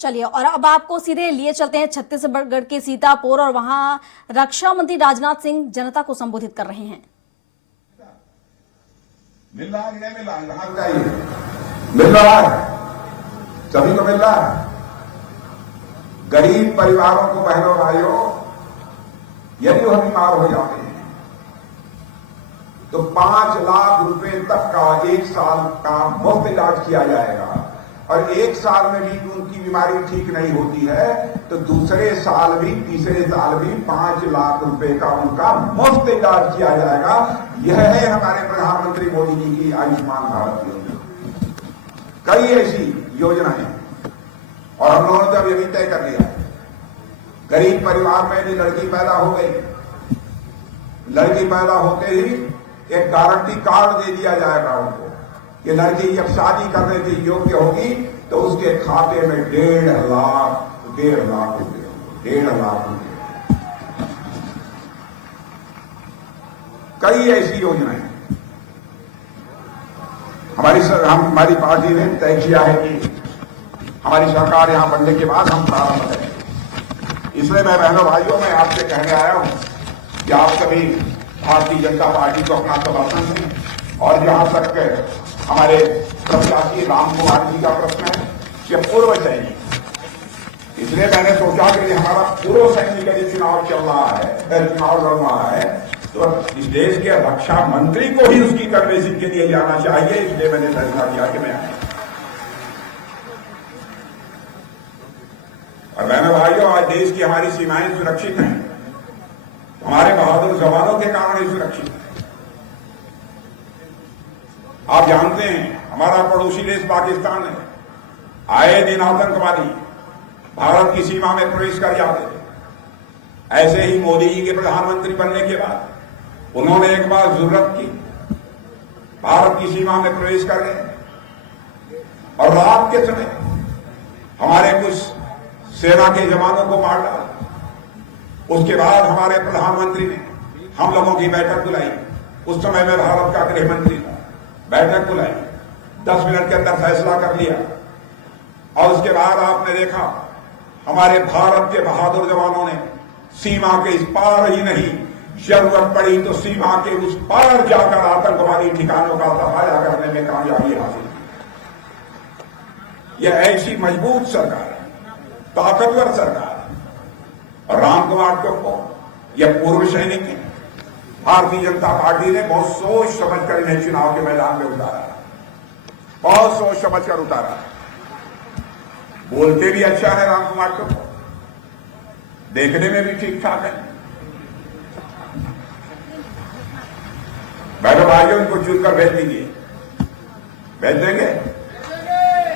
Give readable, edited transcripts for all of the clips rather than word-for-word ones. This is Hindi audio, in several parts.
चलिए और अब आपको सीधे लिए चलते हैं छत्तीसगढ़ के सीतापुर और वहां रक्षा मंत्री राजनाथ सिंह जनता को संबोधित कर रहे हैं। मिल रहा है कि नहीं मिल रहा है? कहां बताइए, मिल रहा है, सभी को मिल रहा है। गरीब परिवारों को, बहनों भाइयों, यदि वह बीमार हो जाते हैं तो 5 लाख रुपए तक का 1 साल का मुफ्त इलाज किया जाएगा। और 1 साल में भी उनकी बीमारी ठीक नहीं होती है तो दूसरे साल भी, तीसरे साल भी 5 लाख रुपए का उनका मुफ्त इलाज किया जाएगा। यह है हमारे प्रधानमंत्री मोदी जी की आयुष्मान भारत योजना। कई ऐसी योजनाएं और हम लोगों ने जब यही तय कर लिया, गरीब परिवार में यदि लड़की पैदा हो गई, लड़की पैदा होते ही एक गारंटी कार्ड दे दिया जाएगा उनको कि लड़की जब शादी करने के योग्य होगी तो उसके खाते में 1.5 लाख रुपए, 1.5 लाख रुपए। कई ऐसी योजनाएं हमारी पार्टी ने तय किया है कि हमारी सरकार यहां बनने के बाद हम प्रारंभ करेंगे। इसलिए मैं बहनों भाइयों में आपसे कहने आया हूं कि आप सभी भारतीय जनता पार्टी को अपना समर्थन दें। और जहां तक हमारे प्रत्याशी राम कुमार जी का प्रश्न है कि पूर्व सैनिक, इसलिए मैंने सोचा कि हमारा पूर्व सैनिक का जो चुनाव चल रहा है, चुनाव लड़ रहा है, तो इस देश के रक्षा मंत्री को ही उसकी कन्वेंसिंग के लिए जाना चाहिए। इसलिए मैंने फैसला किया कि मैं आया। और बहनों भाइयों, आज देश की हमारी सीमाएं सुरक्षित हैं, हमारे बहादुर जवानों के कारण ही सुरक्षित है। आप जानते हैं हमारा पड़ोसी देश पाकिस्तान है, आए दिन आतंकवादी भारत की सीमा में प्रवेश कर जाते थे। ऐसे ही मोदी जी के प्रधानमंत्री बनने के बाद उन्होंने एक बार जरूरत की भारत की सीमा में प्रवेश करने, और रात के समय हमारे कुछ सेना के जवानों को मार डाला। उसके बाद हमारे प्रधानमंत्री ने हम लोगों की बैठक बुलाई। उस समय में भारत का गृह मंत्री था। बैठक बुलाई, 10 मिनट के अंदर फैसला कर लिया। और उसके बाद आपने देखा हमारे भारत के बहादुर जवानों ने सीमा के इस पार ही नहीं, जरूरत पड़ी तो सीमा के उस पार जाकर आतंकवादी ठिकानों का सफाया करने में कामयाबी हासिल की। यह ऐसी मजबूत सरकार है, ताकतवर सरकार है। और राम कुमार को यह पूर्व सैनिक है। भारतीय जनता पार्टी ने बहुत सोच समझ कर इन्हें चुनाव के मैदान में उतारा, बहुत सोच समझ कर उतारा। बोलते भी अच्छा है राम कुमार को, देखने में भी ठीक ठाक है। बहनों भाइयों, उनको चुनकर भेज दीजिए, भेज देंगे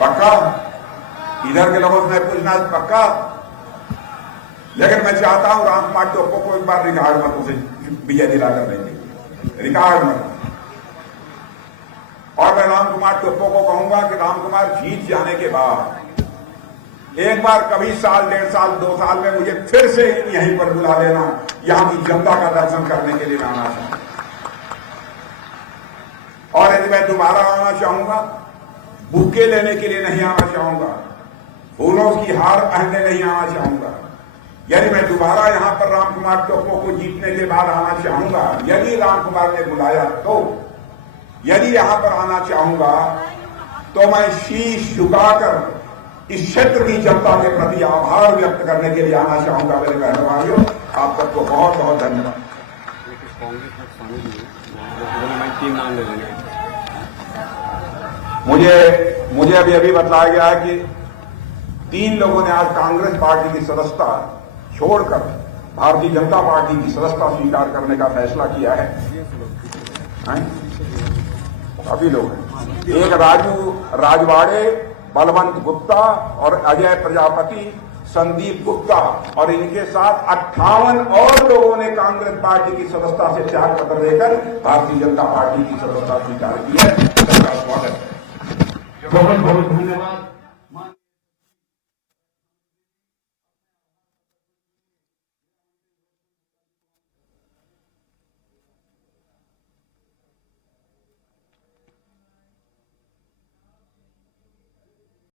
पक्का। इधर के लोगों से पूछना पक्का। लेकिन मैं चाहता हूं राम कुमार टोप्पो को एक बार रिकॉर्ड मत उसे विजय दिलाकर देंगे, रिकॉर्ड मत। और मैं राम कुमार टोप्पो को कहूंगा कि राम कुमार जीत जाने के बाद एक बार कभी साल, 1.5 साल, 2 साल में मुझे फिर से यहीं पर बुला लेना, यहां की जनता का दर्शन करने के लिए मैं आना चाहूंगा। और यदि मैं दोबारा आना चाहूंगा, बुके लेने के लिए नहीं आना चाहूंगा, फूलों की हार पहनने नहीं आना चाहूंगा। यदि मैं दोबारा यहां पर राम कुमार टोप्पो को जीतने के बाद आना चाहूंगा, यदि राम कुमार ने बुलाया तो, यदि यहां पर आना चाहूंगा तो मैं शीश झुकाकर इस क्षेत्र की जनता के प्रति आभार व्यक्त करने के लिए आना चाहूंगा। मेरे बहनों भाइयों, आप सबको बहुत बहुत धन्यवाद। मुझे अभी बताया गया है कि 3 लोगों ने आज कांग्रेस पार्टी की सदस्यता छोड़कर भारतीय जनता पार्टी की सदस्यता स्वीकार करने का फैसला किया है। काफी लोग हैं। एक राजू राजवाड़े, बलवंत गुप्ता और अजय प्रजापति, संदीप गुप्ता, और इनके साथ 58 और लोगों ने कांग्रेस पार्टी की सदस्यता से त्याग पत्र देकर भारतीय जनता पार्टी की सदस्यता स्वीकार की है। सबका स्वागत है। बहुत बहुत धन्यवाद।